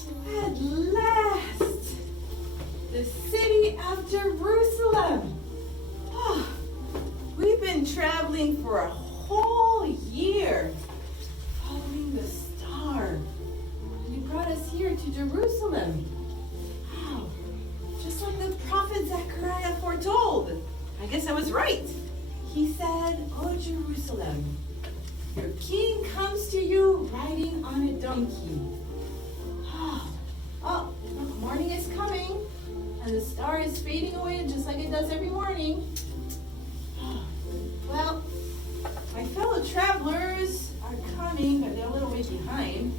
At last! The city of Jerusalem! Oh, we've been traveling for a whole year, following the star. And it brought us here to Jerusalem. Wow, just like the prophet Zechariah foretold. I guess I was right. He said, "O Jerusalem, your king comes to you riding on a donkey." Oh, morning is coming, and the star is fading away just like it does every morning. Well, my fellow travelers are coming, but they're a little way behind.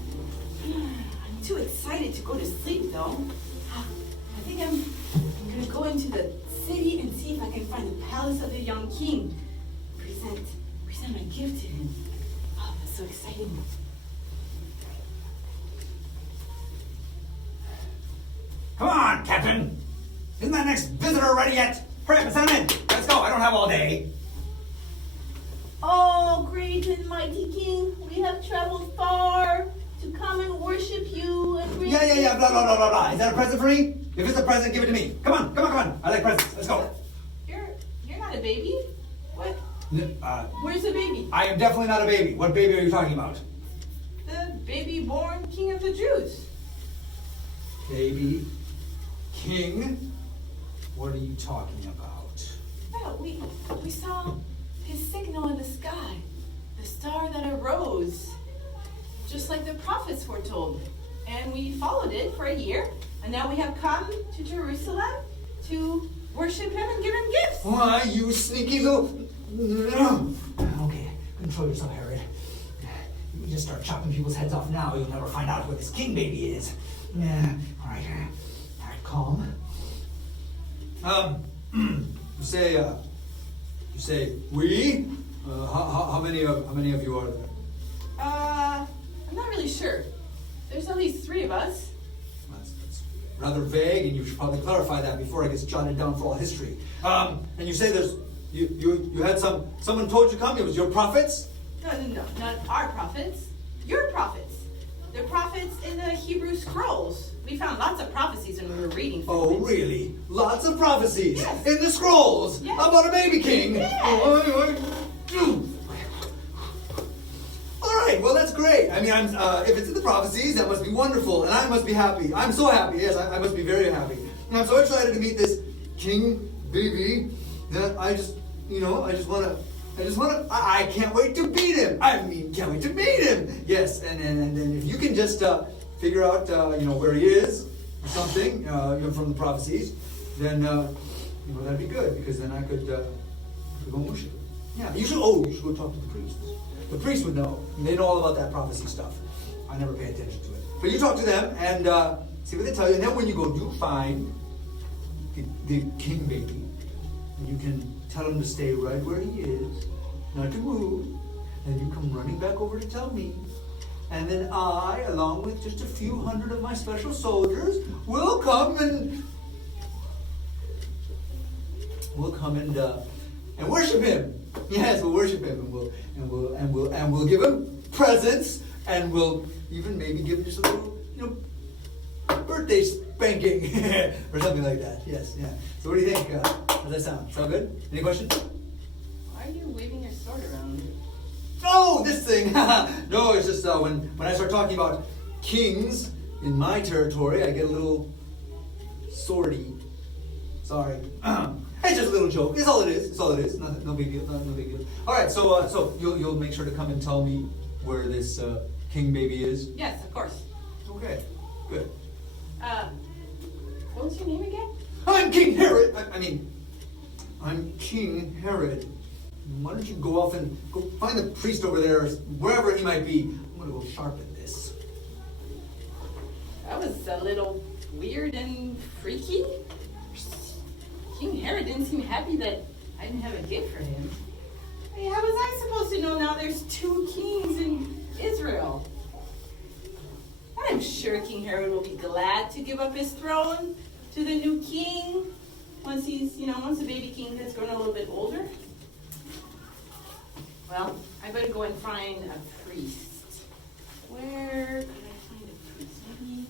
I'm too excited to go to sleep, though. I think I'm going to go into the city and see if I can find the palace of the young king. Present my gift to him. Oh, that's so exciting. Come on, Captain! Isn't that next visitor ready yet? Hurry up and send him in! Let's go, I don't have all day. Oh, great and mighty king, we have traveled far to come and worship you and bring... Yeah, blah, blah, blah, blah, blah. Is that a present for me? If it's a present, give it to me. Come on. I like presents. Let's go. You're not a baby? What? Where's the baby? I am definitely not a baby. What baby are you talking about? The baby born king of the Jews. Baby? King? What are you talking about? Well, we saw his signal in the sky, the star that arose, just like the prophets foretold. And we followed it for a year, and now we have come to Jerusalem to worship him and give him gifts. Why, you sneaky little... Okay, control yourself, Herod. You just start chopping people's heads off now, you'll never find out what this king baby is. Yeah, all right, calm. You say we? How many of you are there? I'm not really sure. There's at least 3 of us. That's rather vague, and you should probably clarify that before it gets jotted down for all history. And you say you had someone told you to come. It was your prophets? No, not our prophets. Your prophets. The prophets in the Hebrew scrolls. We found lots of prophecies when we were reading. Oh, really? Lots of prophecies? Yes. In the scrolls? Yes. About a baby king? Yes. All right, well, that's great. I mean, if it's in the prophecies, that must be wonderful, and I must be happy. I'm so happy. Yes, I must be very happy. And I'm so excited to meet this king baby that I can't wait to meet him. Can't wait to meet him. Yes, and if you can just figure out, where he is, or something, from the prophecies, then, that'd be good, because then I could go and worship him. Yeah, you should go talk to the priest. The priest would know. They know all about that prophecy stuff. I never pay attention to it. But you talk to them and see what they tell you. And then when you go, do find the king baby. And you can tell him to stay right where he is, not to move. And you come running back over to tell me. And then I, along with just a few hundred of my special soldiers, will come and worship him. Yes, we'll worship him, and we'll give him presents, and we'll even maybe give him just a little, birthday spanking or something like that. Yes, yeah. So what do you think? How does that sound? Sound good? Any questions? Why are you waving your sword around? Oh, this thing. No, it's just when I start talking about kings in my territory, I get a little swordy. Sorry. It's just a little joke. It's all it is. No big deal. No big deal. All right. So you'll make sure to come and tell me where this king baby is. Yes, of course. Okay. Good. What was your name again? I'm King Herod. I'm King Herod. Why don't you go off and go find the priest over there, wherever he might be. I'm gonna go sharpen this. That was a little weird and freaky. King Herod didn't seem happy that I didn't have a gift for him. Hey, how was I supposed to know now there's 2 kings in Israel? I'm sure King Herod will be glad to give up his throne to the new king once once the baby king has grown a little bit older. Well, I better go and find a priest. Where could I find a priest? Maybe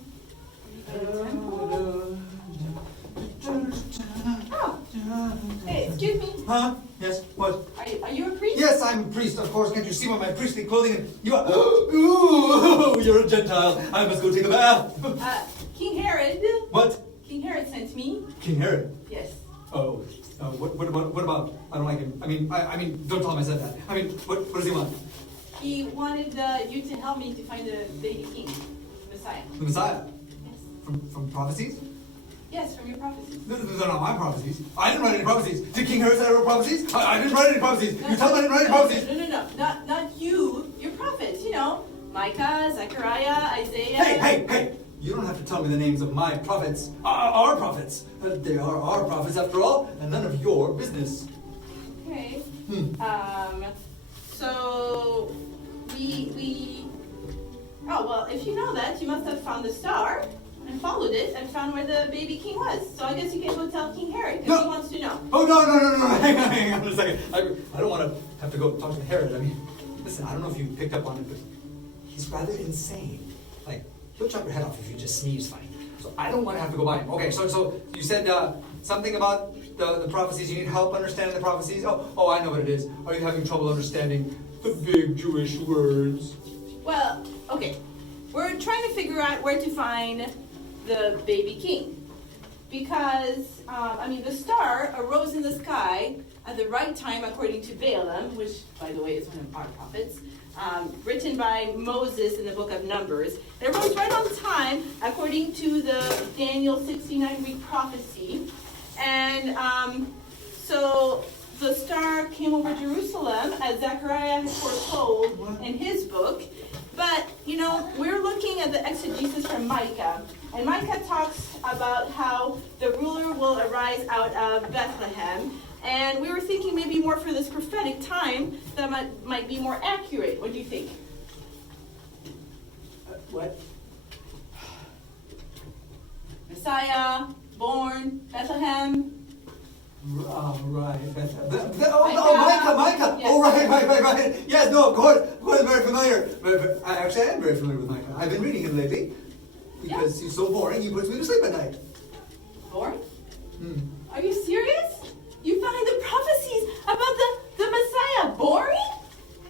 Huh? Yes, what? Are you a priest? Yes, I'm a priest, of course. Can't you see by my priestly clothing? And you are... Ooh, you're a Gentile. I must go take a bath. King Herod. What? King Herod sent me. King Herod? Yes. Oh, what about? I don't like him. I mean, don't tell him I said that. I mean, what does he want? He wanted you to help me to find the baby king, Messiah. The Messiah? Yes. From prophecies? Yes, from your prophecies. No, they're not my prophecies. I didn't write any prophecies. Did King Herod say I wrote prophecies? I didn't write any prophecies. You tell him I didn't write any prophecies. No. Not you. Your prophets. You know, Micah, Zechariah, Isaiah. Hey! You don't have to tell me the names of my prophets. Our prophets. They are our prophets after all, and none of your business. Okay. So we. Oh well, if you know that, you must have found the star and followed it and found where the baby king was. So I guess you can go tell King Herod because he wants to know. Oh no! Hang on a second. I don't want to have to go talk to Herod. I mean, listen. I don't know if you picked up on it, but he's rather insane. Like, he'll chop your head off if you just sneeze funny. So I don't want to have to go by him. Okay, so you said something about the prophecies. You need help understanding the prophecies. Oh, I know what it is. Are you having trouble understanding the big Jewish words? Well, okay. We're trying to figure out where to find the baby king. Because, the star arose in the sky at the right time according to Balaam, which, by the way, is one of our prophets, written by Moses in the book of Numbers. It arose right on time according to the Daniel 69-week prophecy. And so the star came over Jerusalem, as Zechariah had foretold in his book. But, we're looking at the exegesis from Micah. And Micah talks about how the ruler will arise out of Bethlehem. And we were thinking maybe more for this prophetic time that might be more accurate. What do you think? What? Messiah, born, Bethlehem. Right. Micah. Yes. Oh, right. Yes, no, of course, I'm very familiar. But I actually am very familiar with Micah. I've been reading him lately because he's so boring. He puts me to sleep at night. Boring? Are you serious? You find the prophecies about the Messiah boring?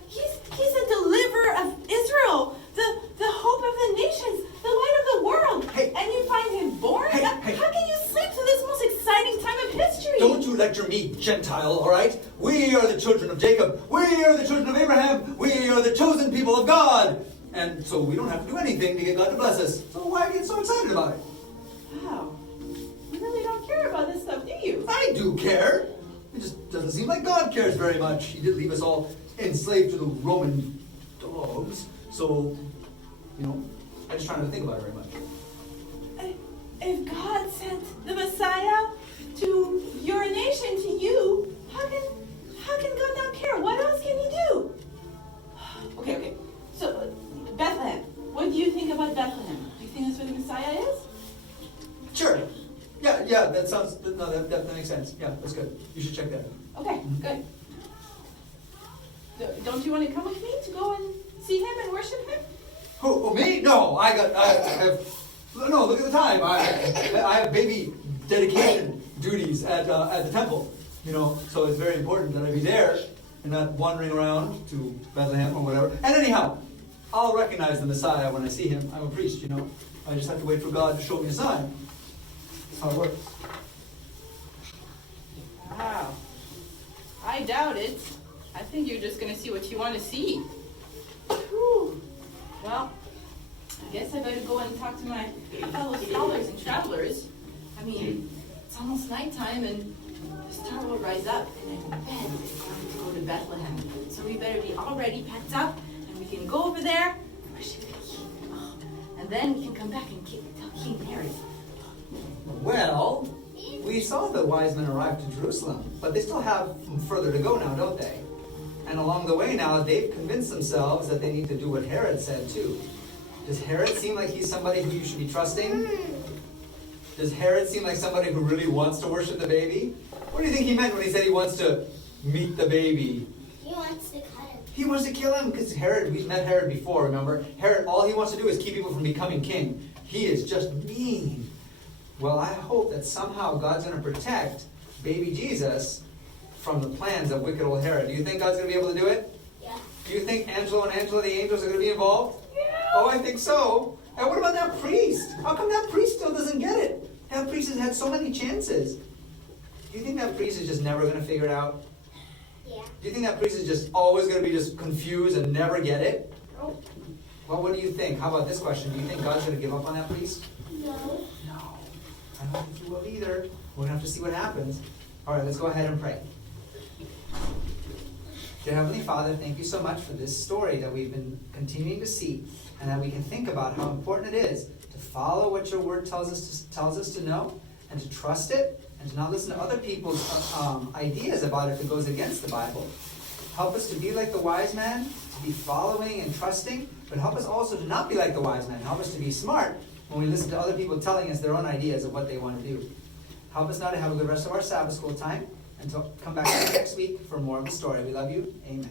He's a deliverer of Israel, the hope of the nations, the light of the world. Hey. And you find him boring? Hey. How can you sleep through this most exciting time of history? Don't you lecture me, Gentile, all right? We are the children of Jacob. We are the children of Abraham. We are the chosen people of God. And so we don't have to do anything to get God to bless us. So why get so excited about it? Wow. You really don't care about this stuff, do you? I do care. It just doesn't seem like God cares very much. He did leave us all enslaved to the Roman dogs. So, I just try not to think about it very much. If God sent the Messiah to your nation, to you, how can God not care? What else can he do? Okay. So, Bethlehem. What do you think about Bethlehem? Do you think that's where the Messiah is? Sure. Yeah, that sounds, no, that makes sense. Yeah, that's good. You should check that out. Okay, good. Don't you want to come with me to go and see him and worship him? Who, me? No, no, look at the time. I have baby dedication duties at the temple, so it's very important that I be there and not wandering around to Bethlehem or whatever. And anyhow, I'll recognize the Messiah when I see him. I'm a priest, I just have to wait for God to show me a sign. That's how it works. Wow. I doubt it. I think you're just going to see what you want to see. Whew. Well, I guess I better go and talk to my fellow scholars and travelers. It's almost nighttime and the star will rise up and in bed it's going to go to Bethlehem. So we better be all ready, packed up, and we can go over there and worship the king. And then we can come back and tell King Herod. Well, we saw the wise men arrive to Jerusalem, but they still have further to go now, don't they? And along the way now, they've convinced themselves that they need to do what Herod said too. Does Herod seem like he's somebody who you should be trusting? Does Herod seem like somebody who really wants to worship the baby? What do you think he meant when he said he wants to meet the baby? He wants to cut him. He wants to kill him because Herod, we've met Herod before, remember? Herod, all he wants to do is keep people from becoming king. He is just mean. Well, I hope that somehow God's going to protect baby Jesus from the plans of wicked old Herod. Do you think God's going to be able to do it? Yeah. Do you think Angelo and Angela, the angels, are going to be involved? Yeah. Oh, I think so. And what about that priest? How come that priest still doesn't get it? That priest has had so many chances. Do you think that priest is just never going to figure it out? Yeah. Do you think that priest is just always going to be just confused and never get it? No. Well, what do you think? How about this question? Do you think God's going to give up on that priest? No. No. I don't think he will either. We're going to have to see what happens. All right, let's go ahead and pray. Dear Heavenly Father, thank you so much for this story that we've been continuing to see, and that we can think about how important it is to follow what your word tells us to know, and to trust it, and to not listen to other people's ideas about it if it goes against the Bible. Help us to be like the wise man, to be following and trusting, but help us also to not be like the wise man. Help us to be smart when we listen to other people telling us their own ideas of what they want to do. Help us now to have a good rest of our Sabbath school time, and to come back next week for more of the story. We love you. Amen.